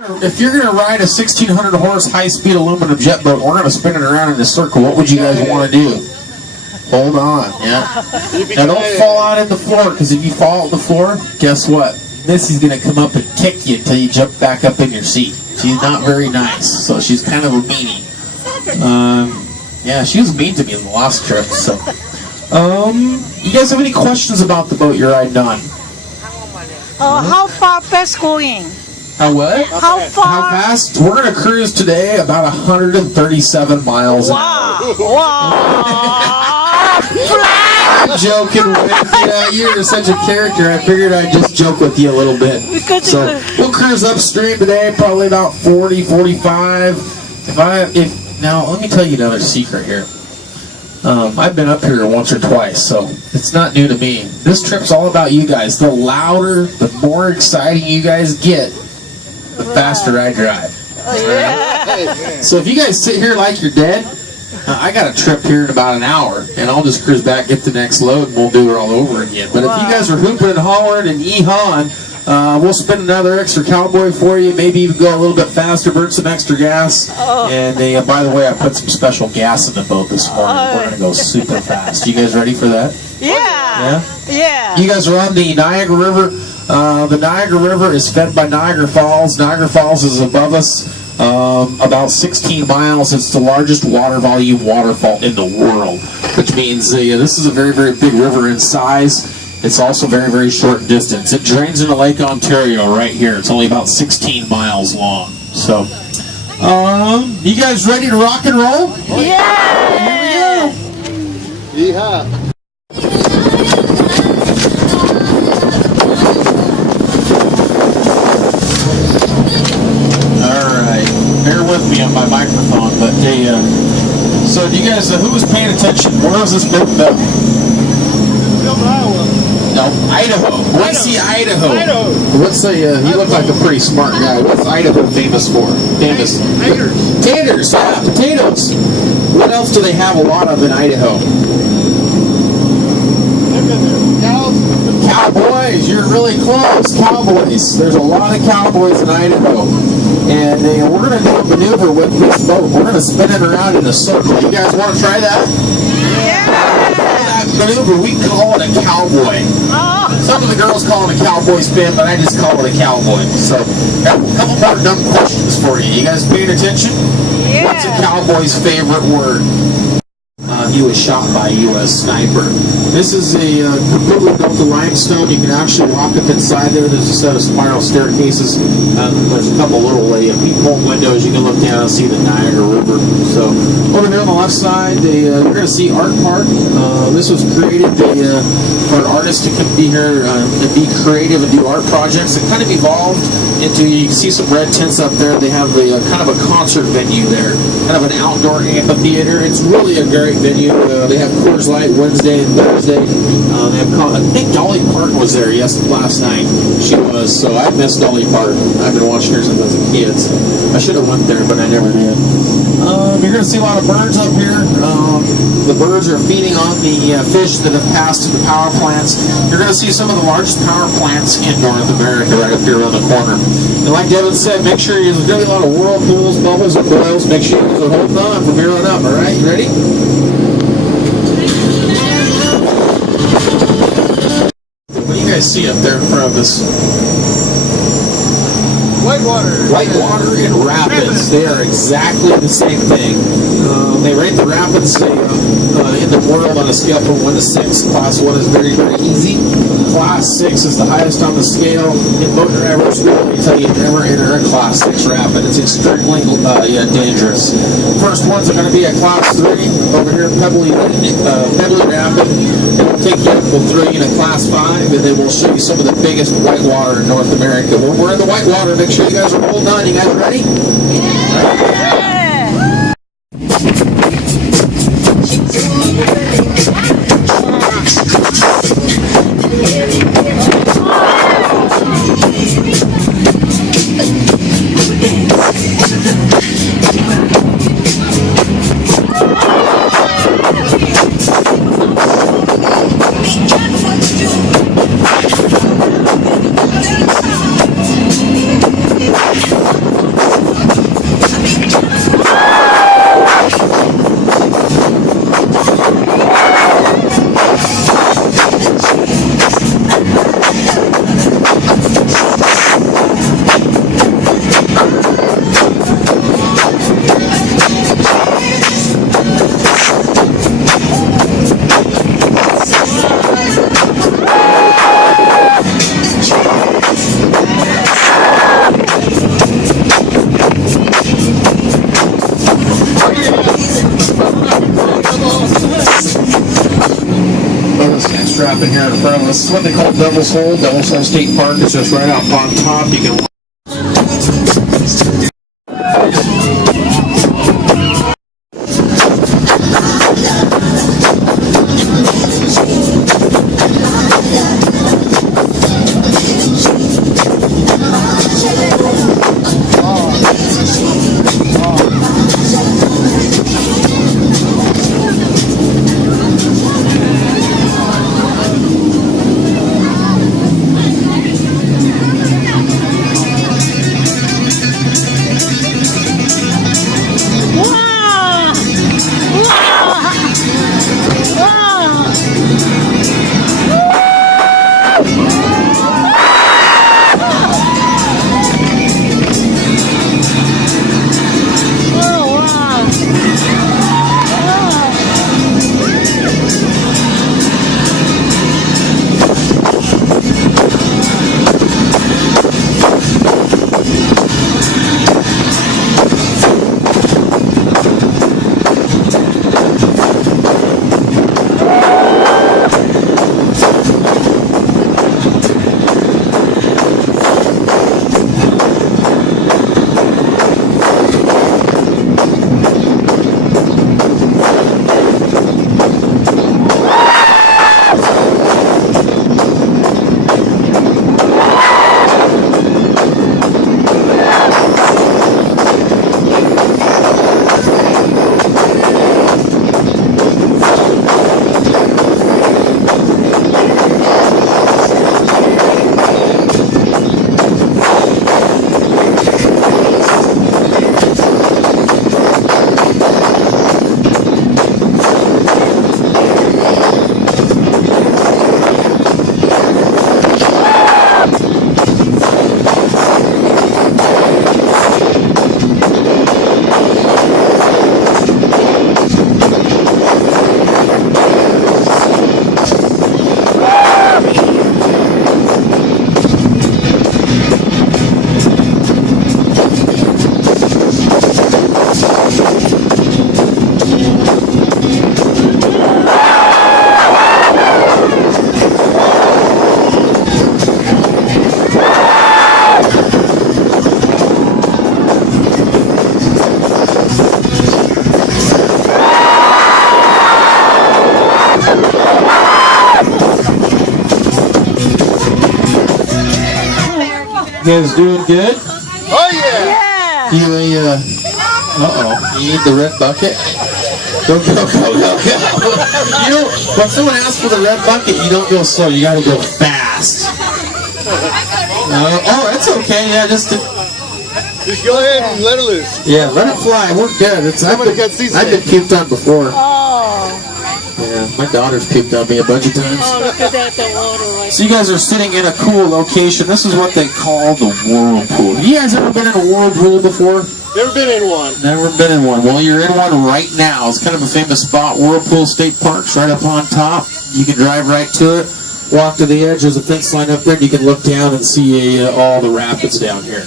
If you're going to ride a 1,600 horse high-speed aluminum jet boat, we're going to spin it around in a circle. What would you guys want to do? Hold on, yeah. Now don't fall out at the floor, because if you fall at the floor, guess what? Missy's going to come up and kick you until you jump back up in your seat. She's not very nice, so she's kind of a meanie. Yeah, she was mean to me in the last trip. So, you guys have any questions about the boat you're riding on? How far fast going? How what? How far? How fast? We're going to cruise today about 137 miles an hour. Wow! I'm joking with you. You're such a character. I figured I'd just joke with you a little bit. So we'll cruise upstream today, probably about 40, 45. Now, let me tell you another secret here. I've been up here once or twice, so it's not new to me. This trip's all about you guys. The louder, the more exciting you guys get, the faster I drive. So if you guys sit here like you're dead, I got a trip here in about an hour, and I'll just cruise back, get the next load, and we'll do it all over again. But if you guys are hooping and hollering and yee-hawing, we'll spin another extra cowboy for you, maybe even go a little bit faster, burn some extra gas. And by the way, I put some special gas in the boat this morning. We're going to go super fast. You guys ready for that? Yeah. You guys are on the Niagara River. The Niagara River is fed by Niagara Falls. Niagara Falls is above us about 16 miles. It's the largest water volume waterfall in the world, which means this is a very, very big river in size. It's also very, very short distance. It drains into Lake Ontario right here. It's only about 16 miles long. So, you guys ready to rock and roll? Yeah! Here we go. Yeehaw! Bear with me on my microphone, but so do you guys, who was paying attention? Where was this boat built? Built in Iowa. No, Idaho. Boise, Idaho. What's you look like a pretty smart guy. What's Idaho famous for? Famous? Taters. Taters, yeah, potatoes. What else do they have a lot of in Idaho? Cows. Cowboys, you're really close. Cowboys. There's a lot of cowboys in Idaho. And we're going to do a maneuver with this boat. We're going to spin it around in a circle. You guys want to try that? Yeah! That maneuver, we call it a cowboy. Some of the girls call it a cowboy spin, but I just call it a cowboy. So, a couple more dumb questions for you. You guys paying attention? Yeah. What's a cowboy's favorite word? He was shot by a U.S. sniper. This is a completely built of limestone. You can actually walk up inside there. There's a set of spiral staircases. There's a couple little peephole windows. You can look down and see the Niagara River. So over here on the left side, you're going to see Art Park. This was created for artists to come be here and be creative and do art projects. It kind of evolved into, you can see some red tents up there. They have a kind of a concert venue there, kind of an outdoor amphitheater. It's really a great venue. They have Coors Light Wednesday and Thursday. I think Dolly Parton was there last night. She was, so I missed Dolly Parton. I've been watching her since I was a kid. I should have went there, but I never did. You're going to see a lot of birds up here. The birds are feeding on the fish that have passed to the power plants. You're going to see some of the largest power plants in North America right up here around the corner. And like Devin said, make sure there's going to be a lot of whirlpools, bubbles, and boils. Make sure you guys are holding on from here on up, all right? You ready? What do you guys see up there in front of us? Whitewater. Whitewater and rapids. They are exactly the same thing. They rate the rapids in the world on a scale from 1 to 6. Class 1 is very, very easy. Class 6 is the highest on the scale. In boat drivers, we tell you never enter a Class 6 rapid. It's extremely dangerous. First ones are going to be a Class 3 over here, Pebbly Rapid. It'll take you, we'll throw you in a Class 5, and then we'll show you some of the biggest whitewater in North America. When we're in the whitewater, make sure you guys are holding on. You guys ready? Yeah! happening here in front of us. This is what they call Devil's Hole. Devil's Hole State Park. It's just right up on top. You can You guys doing good? Oh yeah! You you need the red bucket? Go, go, go, go, go. You know, when someone asks for the red bucket, you don't go slow, you gotta go fast. Oh, that's okay, yeah, just go ahead and let it loose. Yeah, let it fly, we're good. I've been puked on before. Yeah, my daughter's puked on me a bunch of times. So you guys are sitting in a cool location. This is what they call the Whirlpool. Have you guys ever been in a Whirlpool before? Never been in one. Never been in one. Well, you're in one right now. It's kind of a famous spot. Whirlpool State Park's right up on top. You can drive right to it, walk to the edge. There's a fence line up there, and you can look down and see all the rapids down here.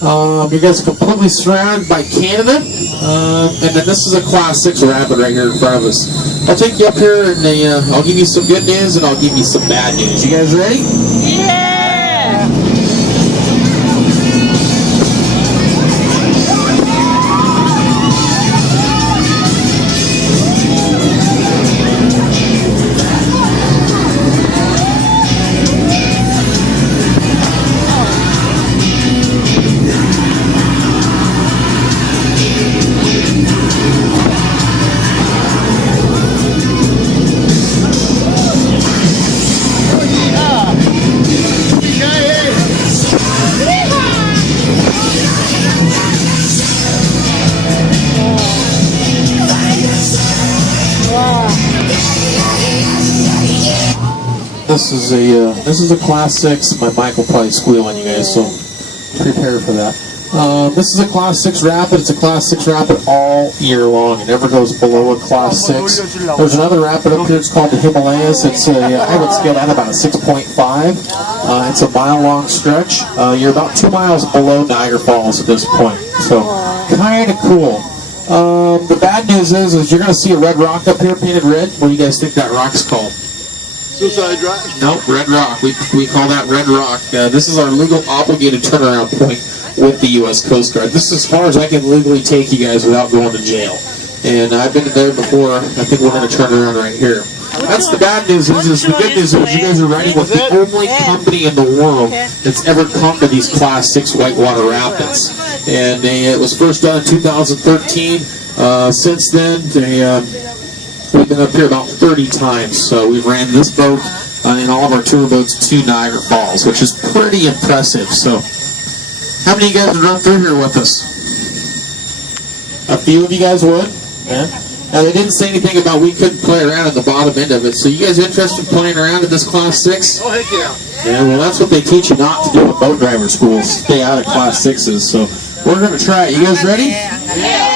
You guys are completely surrounded by Canada, and then this is a Class 6 rapid right here in front of us. I'll take you up here, and I'll give you some good news, and I'll give you some bad news. You guys ready? Yeah! This is a Class 6. My mic will probably squeal on you guys, so prepare for that. This is a Class 6 rapid. It's a Class 6 rapid all year long. It never goes below a Class 6. There's another rapid up here. It's called the Himalayas. It's I would scale that about a 6.5. It's a mile-long stretch. You're about 2 miles below Niagara Falls at this point, so kind of cool. The bad news is you're going to see a red rock up here painted red. What do you guys think that rock's called? Suicide Drive. Nope, Red Rock. We call that Red Rock. This is our legal obligated turnaround point with the U.S. Coast Guard. This is as far as I can legally take you guys without going to jail. And I've been there before. I think we're going to turn around right here. That's the bad news. Is the good news is you guys are riding with the only company in the world that's ever come to these Class 6 whitewater rapids. And it was first done in 2013. Since then, we've been up here about 30 times. So we've ran this boat and all of our tour boats to Niagara Falls, which is pretty impressive. So, how many of you guys would run through here with us? A few of you guys would? Yeah. Now, they didn't say anything about we couldn't play around at the bottom end of it. So you guys interested in playing around at this Class 6? Oh, heck yeah. Yeah, well, that's what they teach you not to do at boat driver school. Stay out of Class 6s. So we're going to try it. You guys ready? Yeah.